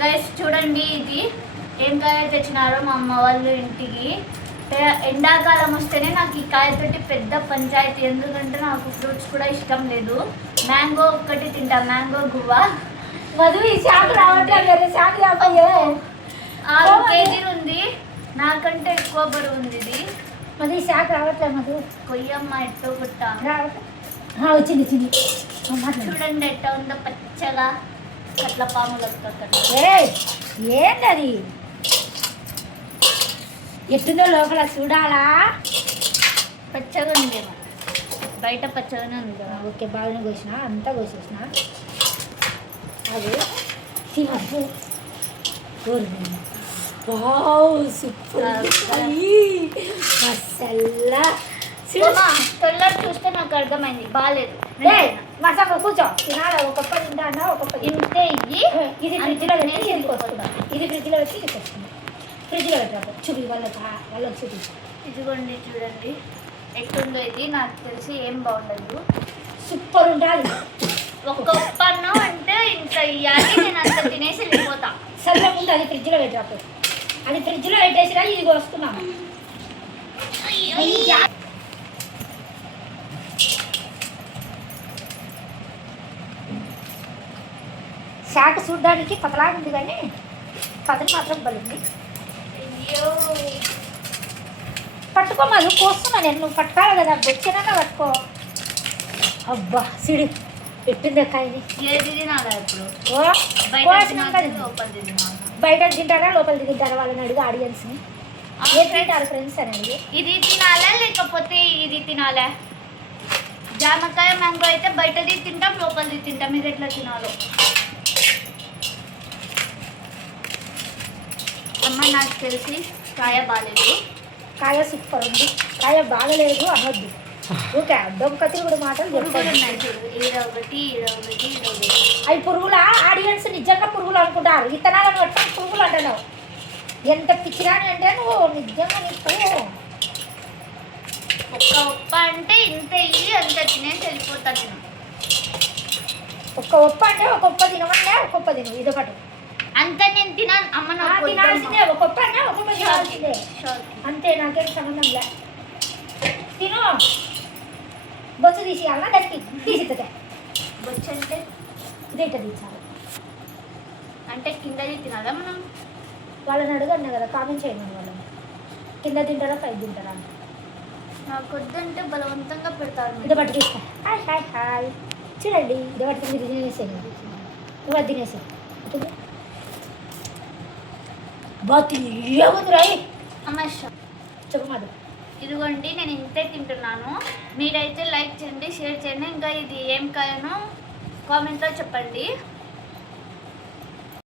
Guys చూడండి, ఇది ఏం కాయ తెచ్చినారో మా అమ్మ వాళ్ళు ఇంటికి. ఎండాకాలం వస్తేనే నాకు ఈ కాయతోటి పెద్ద పంచాయతీ, ఎందుకంటే నాకు ఫ్రూట్స్ కూడా ఇష్టం లేదు. మ్యాంగో ఒక్కటి తింటా, మ్యాంగో గువ్వ. మధు ఈ షాక్ రావట్లేదు, షాక్ రాబోయే 6 కేజీలు ఉంది, నాకంటే ఎక్కువ బరువు ఉంది ఇది. మధు ఈ షాక్ రావట్లేదు. మధు కొయ్యమ్మ ఎట్టో గుట్ట వచ్చింది చూడండి ఎట్ట ఉందో పచ్చగా కట్ల పాములు. ఏంటది ఎట్టుందో లోపల చూడాలా? పచ్చగా ఉందేమో, బయట పచ్చగానే ఉంది కదా. ఓకే, బాగానే కోసిన, అంతా కోసేసిన. అది సూపర్ మసాలా. తొల్లరు చూస్తే నాకు అర్థమైంది బాగాలేదు. మసాలా కూర్చో, తినాలి. ఒక్కొక్క తింటా, ఒక్కొక్క ఇంతే. ఇది ఫ్రిడ్జ్లో పెట్టి ఇది వస్తున్నాం, ఇది ఫ్రిడ్జ్లో పెట్టి ఇది వస్తున్నాం. ఫ్రిడ్జ్లో పెట్టాము, చూపి వాళ్ళకి చూపించాం. ఇదిగోండి చూడండి ఎట్టుందో. ఇది నాకు తెలిసి ఏం బాగుండదు, సూపర్ ఉంటుంది. ఒక్క ఉప్పన్నం అంటే ఇంత ఇవ్వాలి, నేను అంత తినేసి వెళ్ళిపోతా. సరే ముందు అది ఫ్రిడ్జ్లో పెట్టాము, అది ఫ్రిడ్జ్లో పెట్టేసినా ఇది వస్తున్నాము. శాఖ చూడడానికి పతలాగా ఉంది, కానీ పదని మాత్రం బలింది. పట్టుకో మళ్ళీ కోస్తున్నా నేను, నువ్వు పట్టుకోవాలి కదా, బొచ్చినా పట్టుకో. అబ్బా సిడి పెట్టింది కాయని. ఏది తినాలా ఇప్పుడు? బయట తింటారా లోపల తింటారా వాళ్ళని అడిగి ఆడియన్స్ని. ఏ తింటారు ఫ్రెండ్స్ అని అడిగి. ఇది తినాలా లేకపోతే ఇది తినాలా? జామకాయ మ్యాంగో అయితే బయటది తింటాం, లోపలిది తింటాం. ఇది ఎట్లా తినాలో? అమ్మ నాకు తెలిసి కాయ బాగాలేదు. కాయ సూపర్ ఉంది, కాయ బాగలేదు అనొద్దు. ఓకే, దొంగకత్తి కూడా మాటలు చెప్తాను. అవి పురుగుల ఆడియన్స్ నిజంగా పురుగులు అనుకుంటారు. విత్తనాలను పట్టుకొని పురుగులు అంటున్నావు. ఎంత పిచ్చిరాని అంటే నువ్వు నిజంగా. నీకు ఒక్క ఉప్ప అంటే ఇంత ఇల్లు అంత తినేసి వెళ్ళిపోతాను నేను. ఒక్క ఉప్ప అంటే ఒక ఉప్ప తినమంటే ఒక ఉప్ప తిను, ఇదొకటి అంత నేను తినాను. అమ్మ నాకు తినాల్సిందే, ఒక ఉప్ప అంటే ఒక ఉప్ప తినాల్సిందే అంతే. నాకేం సంబంధం లే. తిను. బొచ్చు తీసేయాలన్నా దానికి తీసితే బొచ్చు అంటే ఇదేంట తీసాలి అంటే కిందది తినాలా మనం? వాళ్ళని అడగన్నా కదా, కామెంట్ చేయండి వాళ్ళని. కింద తింటారా పై తింటారా అంటే. నాకు వద్దంటే బలవంతంగా పెడతారు. ఇది పట్టు తీసుకో. హాయ్ హాయ్ హాయ్ చూడండి, ఇది పట్టుకు మీరు తినేసేయండి. నువ్వు అది తినేసే బాత్ ఏముంది రాయి అమ్మ. చెప్పు మాది. ఇదిగోండి నేను ఇంతే తింటున్నాను. మీరైతే లైక్ చేయండి, షేర్ చేయండి. ఇంకా ఇది ఏం కాయనో కామెంట్లో చెప్పండి.